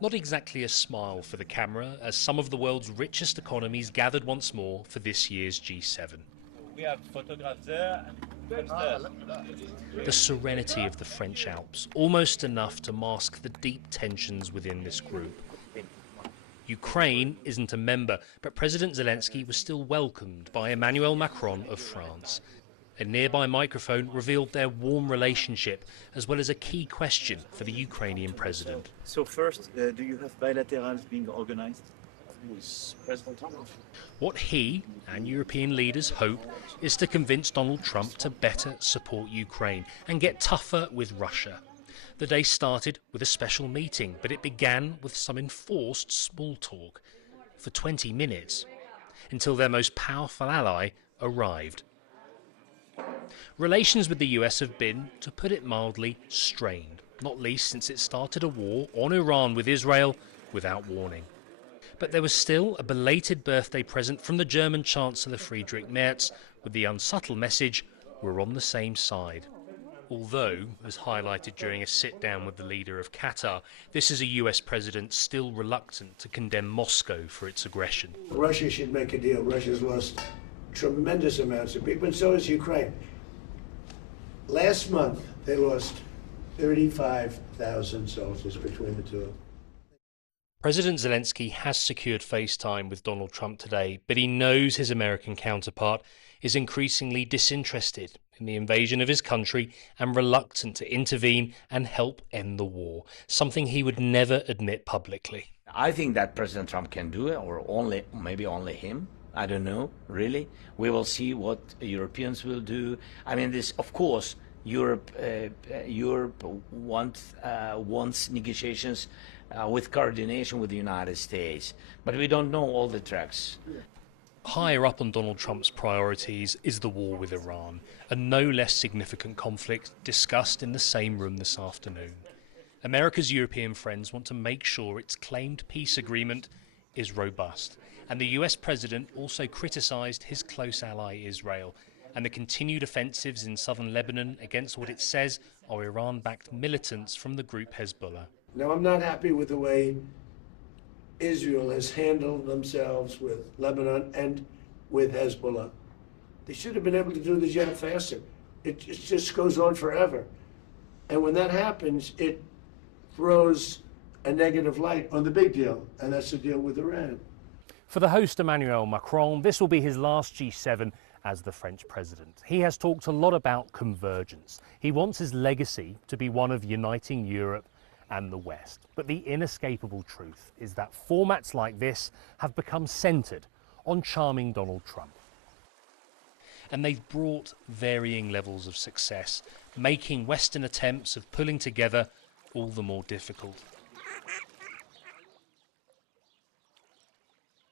Not exactly a smile for the camera as some of the world's richest economies gathered once more for this year's G7. We have photographs there and films there. The serenity of the French Alps, almost enough to mask the deep tensions within this group. Ukraine isn't a member, but President Zelensky was still welcomed by Emmanuel Macron of France. A nearby microphone revealed their warm relationship, as well as a key question for the Ukrainian president. So first, do you have bilaterals being organized? What he and European leaders hope is to convince Donald Trump to better support Ukraine and get tougher with Russia. The day started with a special meeting, but it began with some enforced small talk for 20 minutes, until their most powerful ally arrived. Relations with the US have been, to put it mildly, strained, not least since it started a war on Iran with Israel without warning. But there was still a belated birthday present from the German Chancellor Friedrich Merz with the unsubtle message, we're on the same side. Although, as highlighted during a sit-down with the leader of Qatar, this is a US president still reluctant to condemn Moscow for its aggression. Russia should make a deal. Russia's lost tremendous amounts of people, and so has Ukraine. Last month, they lost 35,000 soldiers between the two of them. President Zelensky has secured FaceTime with Donald Trump today, but he knows his American counterpart is increasingly disinterested in the invasion of his country and reluctant to intervene and help end the war, something he would never admit publicly. I think that President Trump can do it, or maybe only him. I don't know, really. We will see what Europeans will do. I mean, this, of course, Europe wants negotiations with coordination with the United States, but we don't know all the tracks. Higher up on Donald Trump's priorities is the war with Iran, a no less significant conflict discussed in the same room this afternoon. America's European friends want to make sure its claimed peace agreement is robust, and the US president also criticized his close ally Israel and the continued offensives in southern Lebanon against what it says are Iran-backed militants from the group Hezbollah. Now, I'm not happy with the way Israel has handled themselves with Lebanon and with Hezbollah. They should have been able to do this yet faster. It just goes on forever. And when that happens, it throws a negative light on the big deal, and that's the deal with Iran. For the host Emmanuel Macron, this will be his last G7 as the French president. He has talked a lot about convergence. He wants his legacy to be one of uniting Europe and the West. But the inescapable truth is that formats like this have become centred on charming Donald Trump. And they've brought varying levels of success, making Western attempts of pulling together all the more difficult.